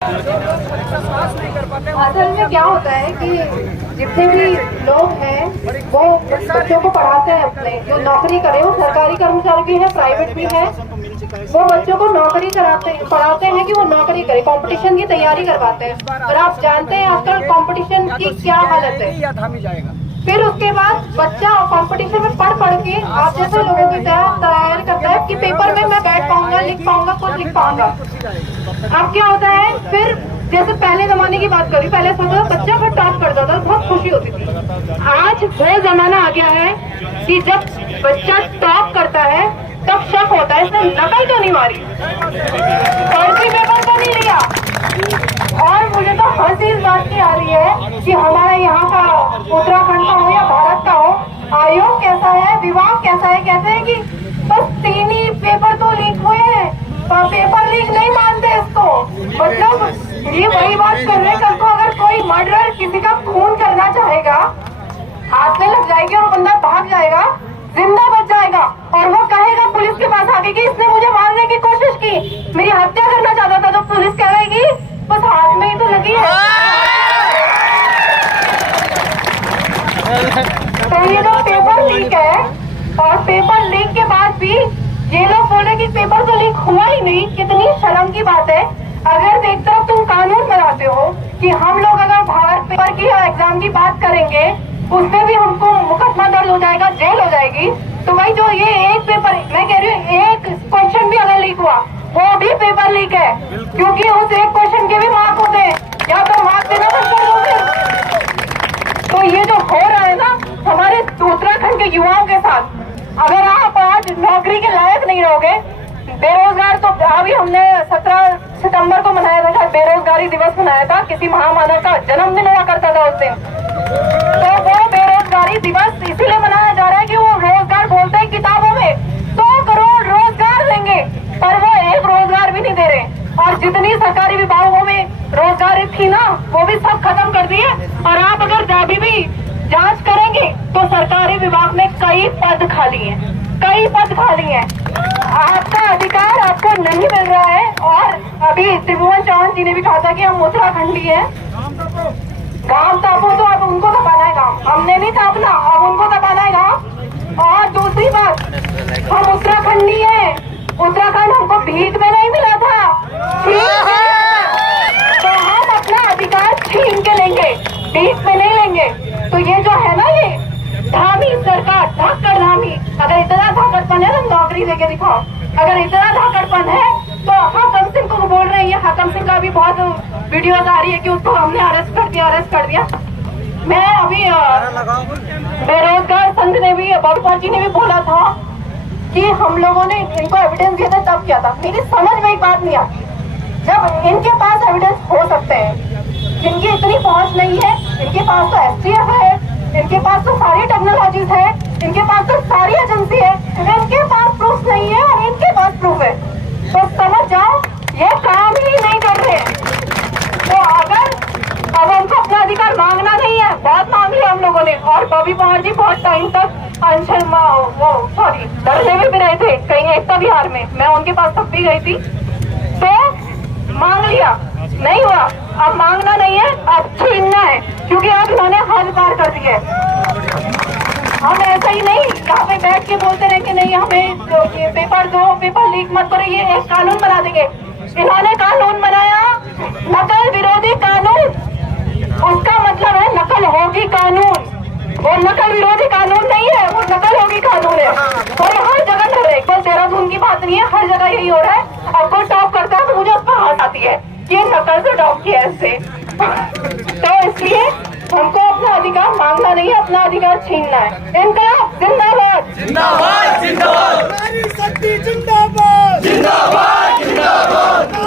असल में क्या होता है कि जितने भी लोग हैं वो बच्चों को पढ़ाते हैं, अपने जो नौकरी करे वो सरकारी कर्मचारी भी है, प्राइवेट भी है, वो बच्चों को नौकरी पढ़ाते हैं कि वो नौकरी करे, कंपटीशन की तैयारी करवाते हैं। और आप जानते हैं आजकल कंपटीशन की क्या हालत है। फिर उसके बाद बच्चा कंपटीशन में पढ़ के आप जैसे लोगों की तैयारी करता है कि पेपर में मैं बैठ पाऊंगा, लिख पाऊंगा, खुद लिख पाऊंगा। अब क्या होता है, फिर जैसे पहले जमाने की बात करी, पहले सोचो बच्चा फिर टॉप करता था, बहुत खुशी होती थी। आज वो जमाना आ गया है कि जब बच्चा टॉप करता है तब शक होता है इसने नकल तो नहीं मारी, फर्जी पेपर तो नहीं लिया। और मुझे तो हंसी इस बात की आ रही है कि हमारा यहाँ का उत्तराखंड का हो या भारत का हो, आयोग कैसा है, विभाग कैसा है, कहते हैं कि बस 3 ही पेपर तो लीक हुए हैं, पेपर लीक नहीं मानते इसको। मतलब ये वही बात कर रहे हैं, कल को अगर कोई मर्डर किसी का खून करना चाहेगा, हाथ में लग जाएगी और बंदा भाग जाएगा, जिंदा बच जाएगा, और वो कहेगा पुलिस के पास आके कि इसने मुझे मारने की कोशिश की, मेरी हत्या करना चाहता था, तो पुलिस कहेगी बस हाथ में ही तो लगी है। तो ये जो पेपर लीक है, और पेपर लीक के बाद भी ये लोग बोले कि पेपर तो लीक हुआ ही नहीं, कितनी शर्म की बात है। अगर एक तरफ तुम कानून बनाते हो कि हम लोग अगर भारत पेपर की एग्जाम की बात करेंगे उसमें भी हमको मुकदमा दर्ज हो जाएगा, जेल हो जाएगी, तो भाई जो ये एक पेपर, मैं कह रही हूँ एक क्वेश्चन भी अगर लीक हुआ वो भी पेपर लीक है, क्योंकि उस एक क्वेश्चन के भी मार्क होते हैं, या तो मार्क देना पड़ता। तो ये जो हो रहा है ना हमारे उत्तराखंड के युवाओं के साथ, अगर आप आज नौकरी के लायक नहीं रहोगे, बेरोजगार, तो अभी हमने 17 सितंबर को मनाया था, बेरोजगारी दिवस मनाया था, किसी महामानव का जन्मदिन हुआ करता था उस दिन। तो वो बेरोजगारी दिवस इसीलिए मनाया जा रहा है कि वो रोजगार बोलते हैं किताबों में 100 करोड़ रोजगार देंगे, पर वो एक रोजगार भी नहीं दे रहे। और जितनी सरकारी विभागों में रोजगार थी ना वो भी सब खत्म कर दिए। और आप अगर अभी भी जांच करेंगे तो सरकारी विभाग में कई पद खाली हैं, कई पद खाली हैं। आपका अधिकार आपको नहीं मिल रहा है। और अभी त्रिभुवन चौहान जी ने भी कहा था कि हम उत्तराखंडी हैं, गांव तापो, तो अब उनको दबाना है गांव, हमने नहीं तापना, अब उनको दबाना है गांव। और दूसरी बात, हम उत्तराखंडी हैं, उत्तराखंड हमको भीख में नहीं मिला था, तो हम अपना अधिकार छीन के लेंगे, भीख में नहीं लेंगे। तो ये जो है ना, ये धामी सरकार, धाकड़ धामी, अगर इतना धाकड़पन है तो नौकरी देके दिखाओ। अगर इतना धाकड़पन है तो हाकम सिंह को बोल रहे हैं, हाकम सिंह का भी बहुत वीडियोस आ रही है कि उसको हमने अरेस्ट कर दिया। मैं अभी बेरोजगार संघ ने भी, बाबूपाल जी ने भी बोला था कि हम लोगों ने इनको एविडेंस दिया था, तब क्या था। मेरी समझ में एक बात नहीं आती, जब इनके पास एविडेंस हो सकते हैं, जिनकी इतनी पहुंच नहीं है, इनके पास तो STF है, इनके पास तो सारी टेक्नोलॉजीज है, इनके पास तो सारी एजेंसी है, इनके पास प्रूफ नहीं है और इनके पास प्रूफ है, तो समझ जाओ ये काम ही नहीं कर रहे। तो अगर अब हमको अपना अधिकार मांगना नहीं है, बहुत मांग लिया हम लोगों ने। और बॉबी पवार जी बहुत टाइम तक धरने में भी रहे थे कहीं एकता विहार में, मैं उनके पास तब भी गई थी, तो मांग लिया, नहीं हुआ। अब मांगना नहीं है, अब छीनना है, क्योंकि अब इन्होंने हद पार कर दी है। हम ऐसा ही नहीं यहाँ पे बैठ के बोलते रहे कि नहीं हमें ये पेपर दो, पेपर लीक मत करो, ये एक कानून बना देंगे। इन्होंने कानून बनाया नकल विरोधी कानून, उसका मतलब है नकल होगी कानून, वो नकल विरोधी कानून नहीं है, वो नकल होगी कानून है। और हर जगह हो रहा है, बस देहरादून की बात नहीं है, हर जगह यही हो रहा है। अब कोई टॉप करता है तो मुझे उस पर हंस आती है, ये नकल से टॉप किया इससे। तो इसलिए हमको अपना अधिकार मांगना नहीं है, अपना अधिकार छीनना है। इनकलाब जिंदाबाद, जिंदाबाद जिंदाबाद, नारी शक्ति जिंदाबाद, जिंदाबाद जिंदाबाद।